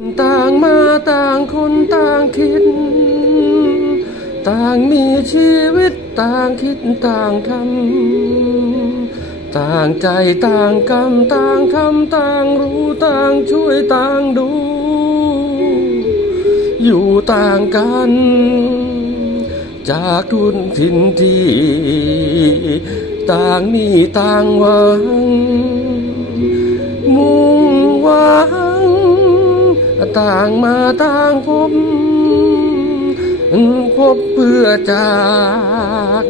ต่างมาต่างคนต่างคิด ต่างมีชีวิตต่างคิดต่างทำต่างใจต่างกรรมต่างทำต่างรู้ต่างช่วยต่างดู อยู่ต่างกัน จากทุนถิ่นที่ต่างมีต่างหวังมุ่งหวัง ต่างมาต่างพบพบเพื่อจาก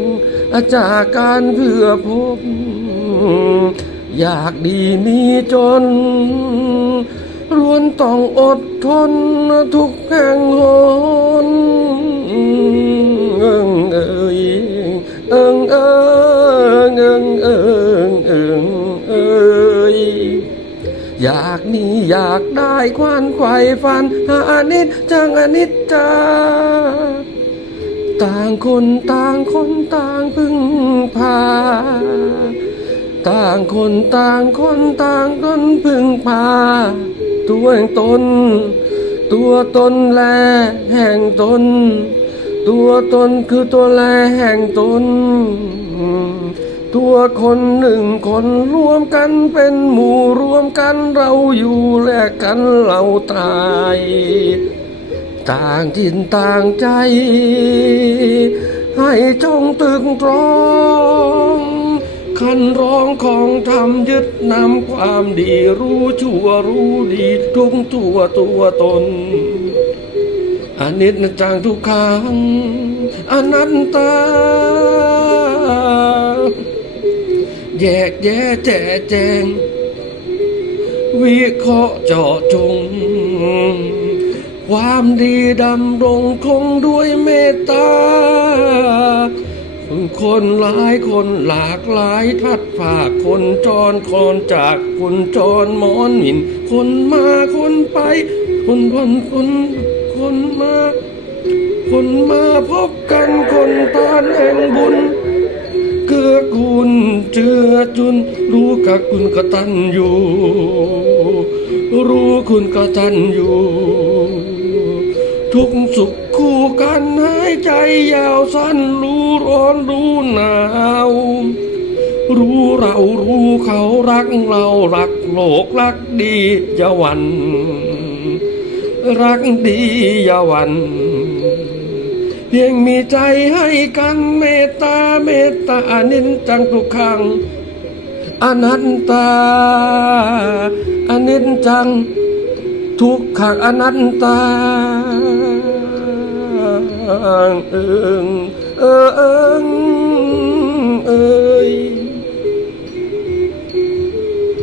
จากการเพื่อพบ อยากดีมีจนล้วนต้องอดทนทุกแห่งหนเอิงเอ่ยเอิงเอิงเอิงเอิงเอิงเอ่ยอยาก นี่อยากได้ควันไขว่ฟันหาอนิจจังอนิจจาต่างคนต่างคนต่างพึ่งพา ต่างคนต่างคนต่างตนพึ่งพา ตัวแห่งตน ตัวตนแลแห่งตน ตัวตนคือตัวแลแห่งตน ตัวคนหนึ่งคนรวมกันเป็นหมู่รวมกันเราอยู่แลกกันเราตาย ต่างถิ่นต่างใจ ให้จงตึงตรองคันร้องของธรรมยึดนำความดีรู้ชั่วรู้ดีทุกตัวตัวตนอนิจจังทุกขังอนัตตา แยกแยะแจแจง วิเคราะห์เจาะจง ความดีดำรงคงด้วยเมตตา คนหลายคนหลากหลายทัดฝากคนจรคนจากคนจรมอนหมิน คนมาคนไป คนคนคนคนมา คนมาพบกันคนตานแห่งบุญ จุน รู้กับคุณกตันอยู่ รู้คุณกตันอยู่ ทุกสุขคู่กันหายใจยาวสั้นรู้ร้อนรู้หนาวรู้เรารู้เขารักเรารักโลกรักดีอยาวัน รักดีอยาวัน เพียงมีใจให้กันเมตตาเมตตาอนิจจังทุกขัง อนัตตาอนิจจัง ทุกขังอนัตตาเออเออ